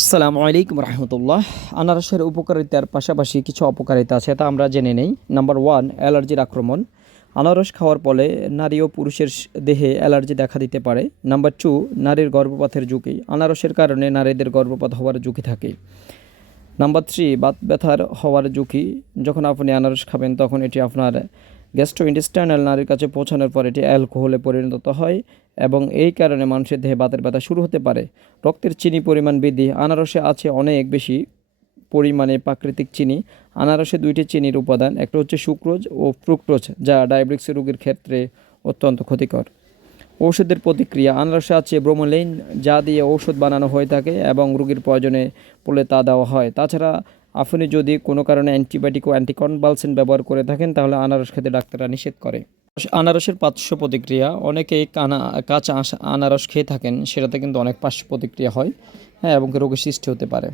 আসসালামু আলাইকুম রহমতুল্লাহ। আনারসের উপকারিতার পাশাপাশি কিছু অপকারিতা আছে, তা আমরা জেনে নেই। নাম্বার 1, অ্যালার্জির আক্রমণ। আনারস খাওয়ার ফলে নারী ও পুরুষের দেহে অ্যালার্জি দেখা দিতে পারে। নাম্বার 2, নারীর গর্ভপাতের ঝুঁকি। আনারসের কারণে নারীদের গর্ভপাত হওয়ার ঝুঁকি থাকে। নাম্বার 3, বাত ব্যথার হওয়ার ঝুঁকি। যখন আপনি আনারস খাবেন তখন এটি আপনার গ্যাস্ট্রোইন্টেস্টাইনাল নালীর কাছে পৌঁছানোর পর এটি অ্যালকোহলে পরিণত হয় এবং এই কারণে মানুষের দেহে বাতের ব্যথা শুরু হতে পারে। রক্তের চিনি পরিমাণ বৃদ্ধি। আনারসে আছে অনেক বেশি পরিমাণে প্রাকৃতিক চিনি। আনারসে দুইটি চিনির উপাদান, একটা হচ্ছে সুক্রোজ ও ফ্রুক্টোজ, যা ডায়াবেটিস রোগীর ক্ষেত্রে অত্যন্ত ক্ষতিকর। ঔষধের প্রতিক্রিয়া। আনারসে আছে ব্রোমোলাইন, যা দিয়ে ঔষধ বানানো হয়ে থাকে এবং রোগীর প্রয়োজনে পড়লে তা দেওয়া হয়। তাছাড়া আপনি যদি কোনো কারণে অ্যান্টিবায়োটিক ও অ্যান্টিকনভালসেন্ট ব্যবহার করে থাকেন তাহলে আনারস খেতে ডাক্তাররা নিষেধ করে। আনারসের পার্শ্ব প্রতিক্রিয়া। অনেকেই কাঁচা আনারস খেয়ে থাকেন, সেটাতে কিন্তু অনেক পার্শ্ব প্রতিক্রিয়া হয়, হ্যাঁ, এবং রোগের সৃষ্টি হতে পারে।